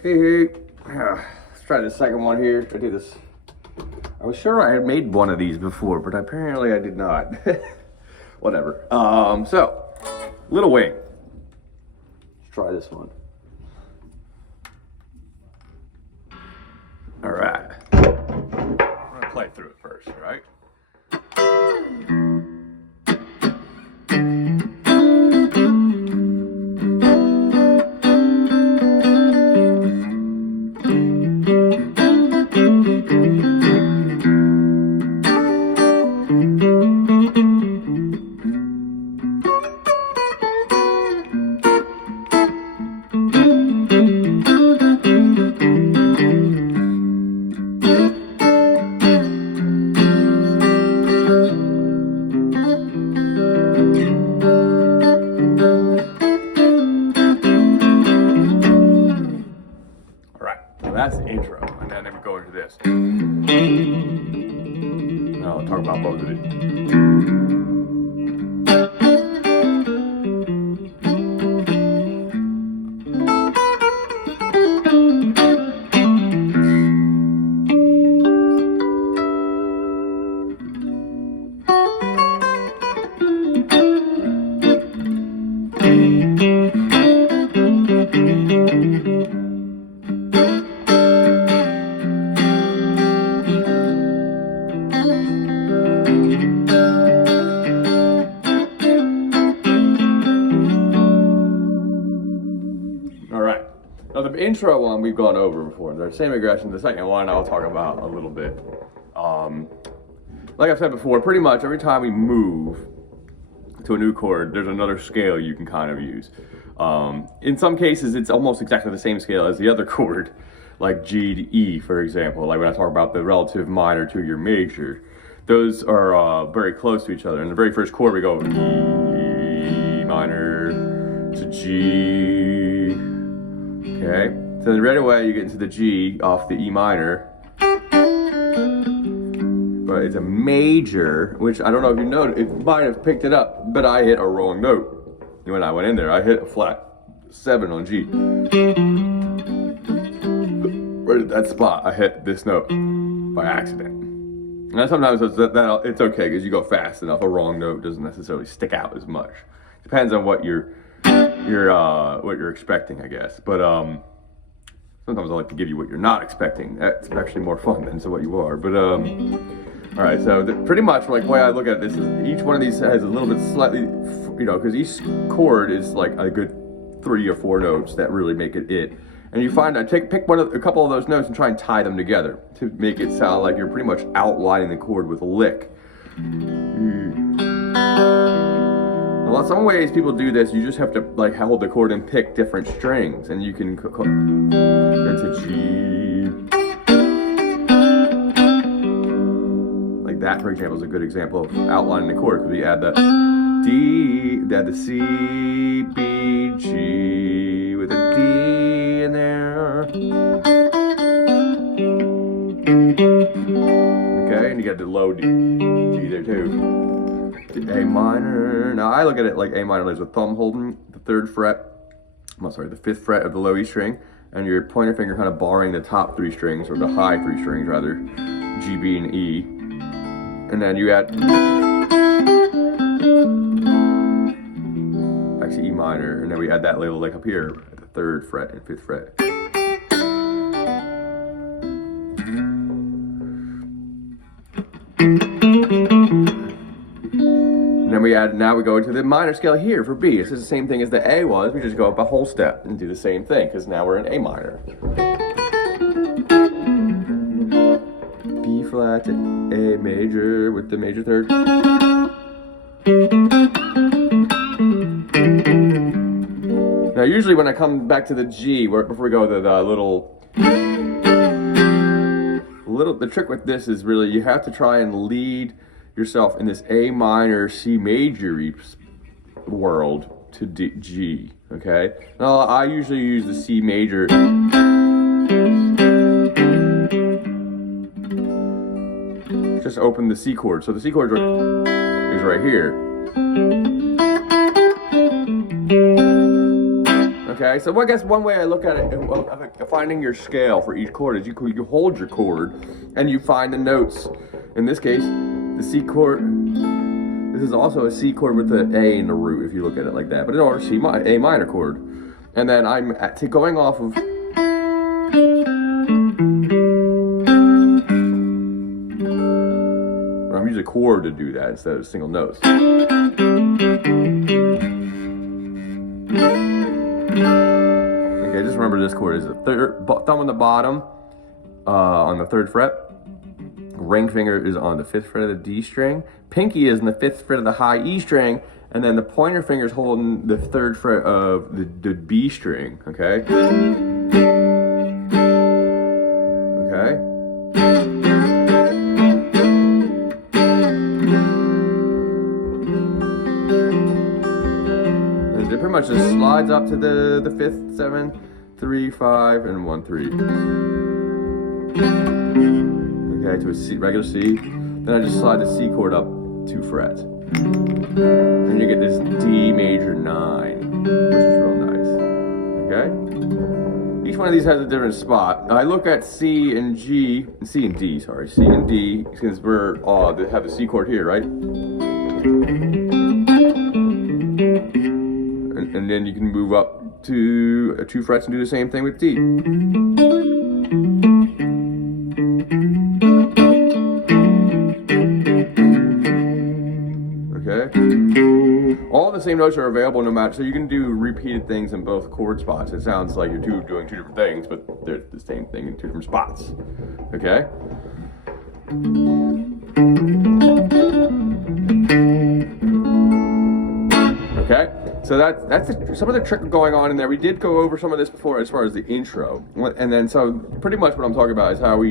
Hey, let's try the second one here. I do this. I was sure I had made one of these before, but apparently I did not. Whatever. So, little wing. Let's try this one. All right. I'm gonna play through it first, all right? That's the intro, and then we go into this. Now I'll talk about both of it. Now the intro one we've gone over before. The same aggression. The second one I'll talk about a little bit. Like I've said before, pretty much every time we move to a new chord, there's another scale you can kind of use. In some cases, it's almost exactly the same scale as the other chord, like G to E, for example. Like when I talk about the relative minor to your major, those are very close to each other. In the very first chord, we go E minor to G. Okay, so then right away you get into the G off the E minor, but it's a major, which I don't know if you know, it might have picked it up, but I hit a wrong note. When I went in there, I hit a flat 7 on G. Right at that spot, I hit this note by accident. And sometimes it's okay because you go fast enough, a wrong note doesn't necessarily stick out as much. Depends on what you're expecting, I guess. But sometimes I like to give you what you're not expecting. That's actually more fun than what you are. But all right, so pretty much like the way I look at this is each one of these has a little bit slightly, because each chord is like a good 3 or 4 notes that really make it. And you find pick a couple of those notes and try and tie them together to make it sound like you're pretty much outlining the chord with a lick. Well, some ways people do this, you just have to like hold the chord and pick different strings, and you can go to G. Like that, for example, is a good example of outlining the chord, because we add the D, add the C, B, G with a D in there. Okay, and you got the low D there too. A minor. Now I look at it like A minor is with thumb holding the 5th fret of the low E string, and your pointer finger kind of barring the top 3 strings, or the high 3 strings rather, G, B, and E. And then you add actually E minor, and then we add that little lick up here at the 3rd fret and 5th fret. And then now we go into the minor scale here for B. It's the same thing as the A was. We just go up a whole step and do the same thing, because now we're in A minor. B flat to A major with the major 3rd. Now usually when I come back to the G, before we go to the the trick with this is really you have to try and lead yourself in this A minor C major world to G, okay? Now I usually use the C major just open the C chord. So the C chord is right here. Okay, so I guess one way I look at it, finding your scale for each chord is you hold your chord and you find the notes. In this case, the C chord. This is also a C chord with the A in the root if you look at it like that, but it's our A minor chord. And then I'm going off of. I'm using a chord to do that instead of single notes. Okay, just remember this chord is the third, thumb on the bottom on the 3rd fret. Ring finger is on the 5th fret of the D string. Pinky is in the 5th fret of the high E string, and then the pointer finger is holding the 3rd fret of the B string. Okay. Okay. And it pretty much just slides up to the 5th, 7, 3, 5, and 1, 3. Okay, to a C, regular C. Then I just slide the C chord up 2 frets. Then you get this D major 9, which is real nice. Okay? Each one of these has a different spot. I look at C and D, since we're they have the C chord here, right? And then you can move up to 2 frets and do the same thing with D. Okay. All the same notes are available no matter, so you can do repeated things in both chord spots. It sounds like you're doing 2 different things, but they're the same thing in 2 different spots. Okay. Okay. So that's some of the trick going on in there. We did go over some of this before as far as the intro, and then so pretty much what I'm talking about is how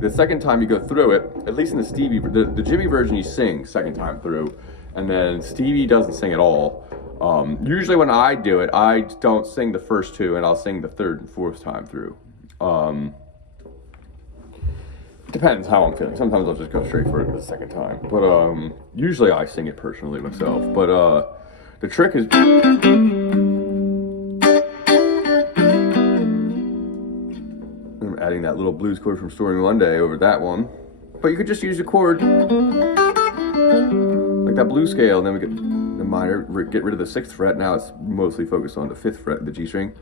the second time you go through it, at least in the Stevie, the Jimmy version, you sing second time through. And then Stevie doesn't sing at all. Usually when I do it, I don't sing the first 2, and I'll sing the 3rd and 4th time through. Depends how I'm feeling. Sometimes I'll just go straight for it the second time. But usually I sing it personally myself. But the trick is. I'm adding that little blues chord from Stormy Monday over that one. But you could just use a chord. Like that blues scale, and then we get the minor, get rid of the 6th fret. Now it's mostly focused on the 5th fret of the G string.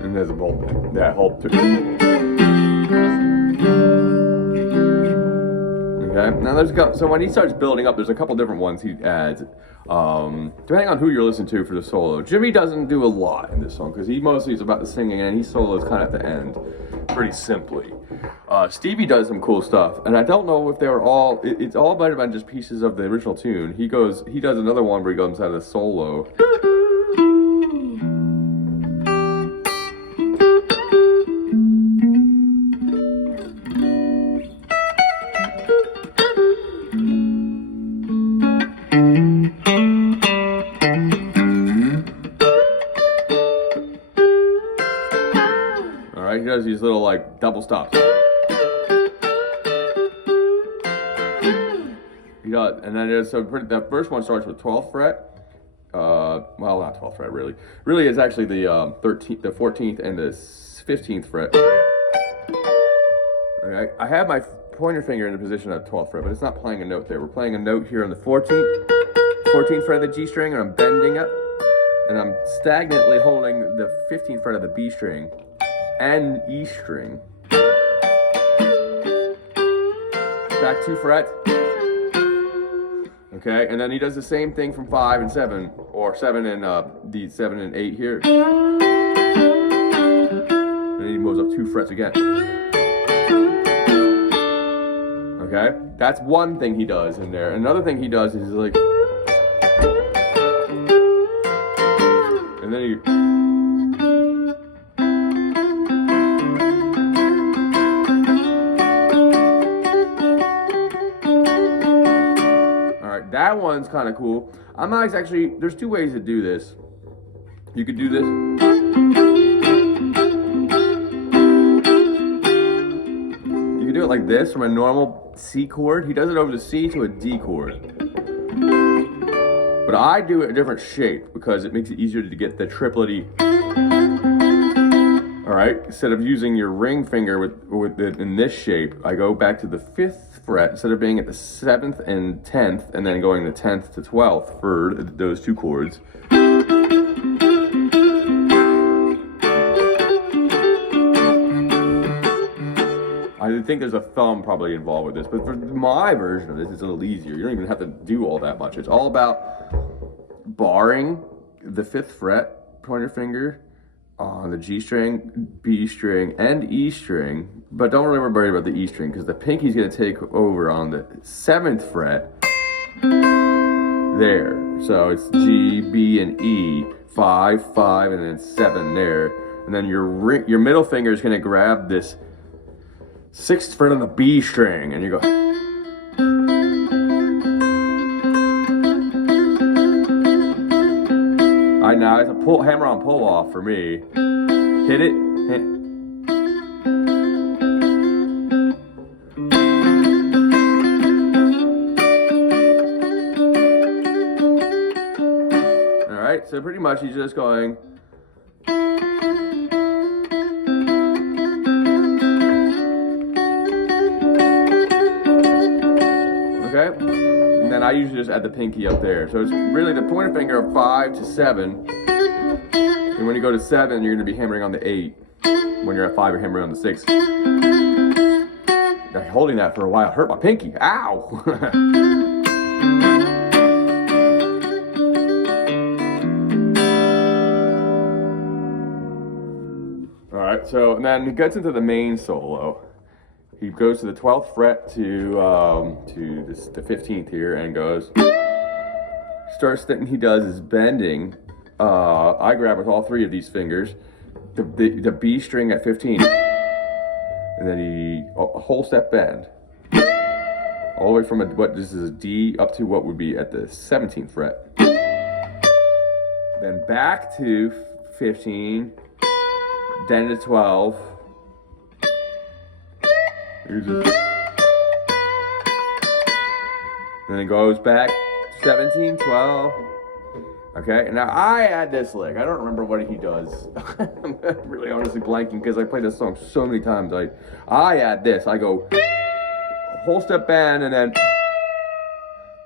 And there's a bolt that helped too. Okay. Now so when he starts building up, there's a couple different ones he adds, depending on who you're listening to for the solo. Jimmy doesn't do a lot in this song because he mostly is about the singing, and he solos kind of at the end, pretty simply. Stevie does some cool stuff, and I don't know if they're all. It's all about just pieces of the original tune. He does another one where he goes out of the solo. He does these little like double stops. He does, and then the first one starts with 12th fret. Well, not 12th fret really. Really, it's actually the 13th, the 14th, and the 15th fret. Okay, I have my pointer finger in the position of 12th fret, but it's not playing a note there. We're playing a note here on the 14th fret of the G string, and I'm bending it, and I'm stagnantly holding the 15th fret of the B string and E string. Back 2 frets. Okay, and then he does the same thing from 5 and 7, or 7 and the 7 and 8 here. And then he moves up 2 frets again. Okay, that's one thing he does in there. Another thing he does is like, and then he. that one's kind of cool. I'm not actually, there's two ways to do this. You could do this. You could do it like this from a normal C chord. He does it over the C to a D chord. But I do it a different shape because it makes it easier to get the triplety. All right, instead of using your ring finger with it in this shape, I go back to the 5th fret instead of being at the 7th and 10th, and then going the 10th to 12th for those two chords. I think there's a thumb probably involved with this, but for my version of this, it's a little easier. You don't even have to do all that much. It's all about barring the 5th fret pointer finger on the G string, B string, and E string, but don't really worry about the E string because the pinky's gonna take over on the 7th fret there. So it's G, B, and E, 5, 5, and then 7 there. And then your middle finger is gonna grab this 6th fret on the B string, and you go. All right, now it's a hammer on pull off for me. Hit it. Hit. All right, so pretty much he's just going. Okay, and then I usually just add the pinky up there. So it's really the pointer finger of 5 to 7. And when you go to 7, you're going to be hammering on the 8. When you're at 5, you're hammering on the 6. Now, holding that for a while hurt my pinky. Ow! All right, so and then he gets into the main solo. He goes to the 12th fret to the 15th here and goes. Starts thing he does is bending. I grab with all 3 of these fingers, the B string at 15, and then a whole step bend, all the way from what this is a D up to what would be at the 17th fret. Then back to 15, then to 12. And then it goes back 17, 12. Okay, and now I add this lick. I don't remember what he does. I'm really honestly blanking because I played this song so many times. I add this. I go whole step bend, and then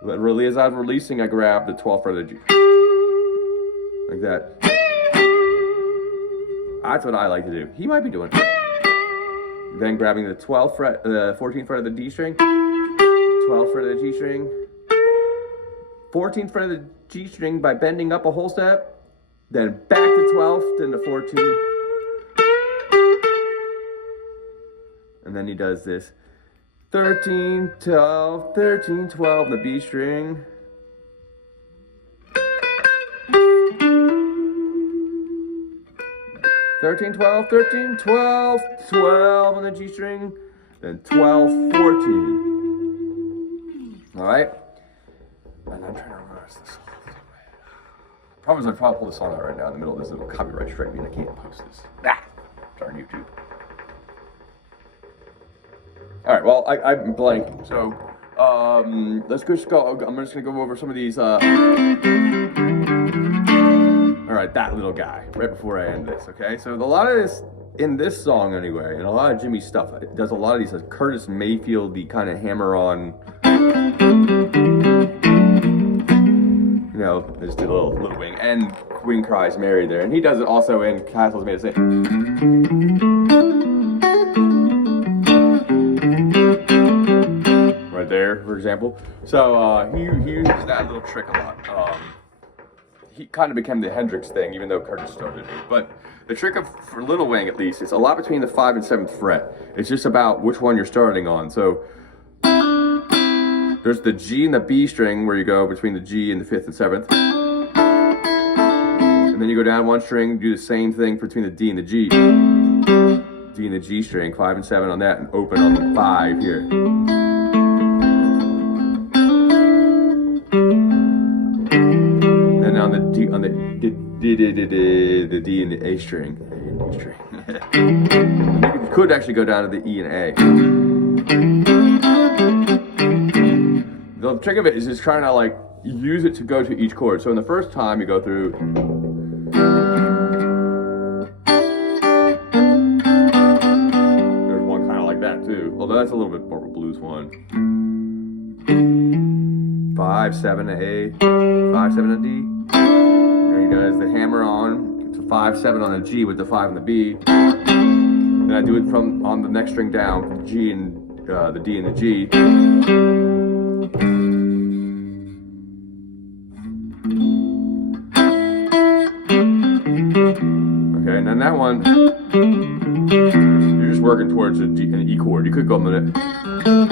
really as I'm releasing, I grab the 12th fret of the G. Like that. That's what I like to do. He might be doing it. Then grabbing the 12th fret, the 14th fret of the D string, 12th fret of the G string, 14th fret of the G string by bending up a whole step, then back to 12th, then to 14th. And then he does this 13, 12, 13, 12 in the B string. Thirteen, 12, 13, 12, 12 on the G string, then 12, 14. All right? And I'm trying to reverse this. Problem is I probably pull this song out right now in the middle of this little copyright strike, and I can't post this. Darn YouTube. All right, well, I'm blanking. So, let's just go. I'm just going to go over some of these. All right, that little guy, right before I end this, okay? So a lot of this, in this song anyway, and a lot of Jimmy's stuff, it does a lot of these Curtis Mayfield-y kind of hammer-on, you know, just a little wing, and Queen Cries Mary there. And he does it also in Castles Made of Saints. Right there, for example. So he uses that little trick a lot. He kind of became the Hendrix thing, even though Curtis started it. But the trick for Little Wing, at least, it's a lot between the 5th and 7th fret. It's just about which one you're starting on. So there's the G and the B string where you go between the G and the 5th and 7th. And then you go down one string, do the same thing between the D and the G. D and the G string, 5 and 7 on that, and open on the 5 here. D on the D and the A string. You could actually go down to the E and A. The trick of it is just trying to like use it to go to each chord. So in the first time you go through. There's one kind of like that too, although that's a little bit more of a blues one. 5, 7, A, 5, 7, a D. Then he does the hammer on to 5, 7 on a G with the 5 and the B. Then I do it from on the next string down, G and the D and the G. Okay, and then that one, you're just working towards an E chord. You could go a minute. You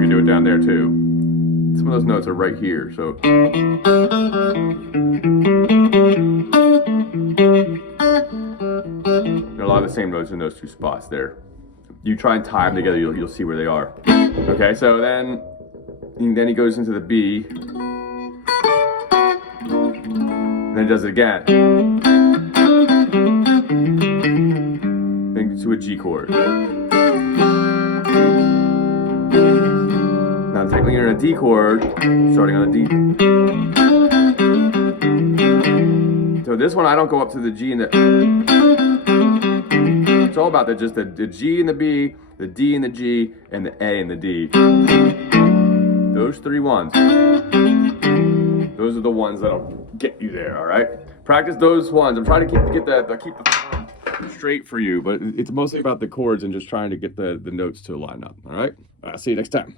can do it down there too. Some of those notes are right here, so. There are a lot of the same notes in those two spots there. You try and tie them together, you'll see where they are. Okay, so then he goes into the B. And then he does it again. Then to a G chord. Now technically you're in a D chord, starting on a D. So this one I don't go up to the G and the. It's all about just the G and the B, the D and the G, and the A and the D. Those 3 ones. Those are the ones that'll get you there. All right. Practice those ones. I'm trying to keep the form straight for you, but it's mostly about the chords and just trying to get the notes to line up. All right. See you next time.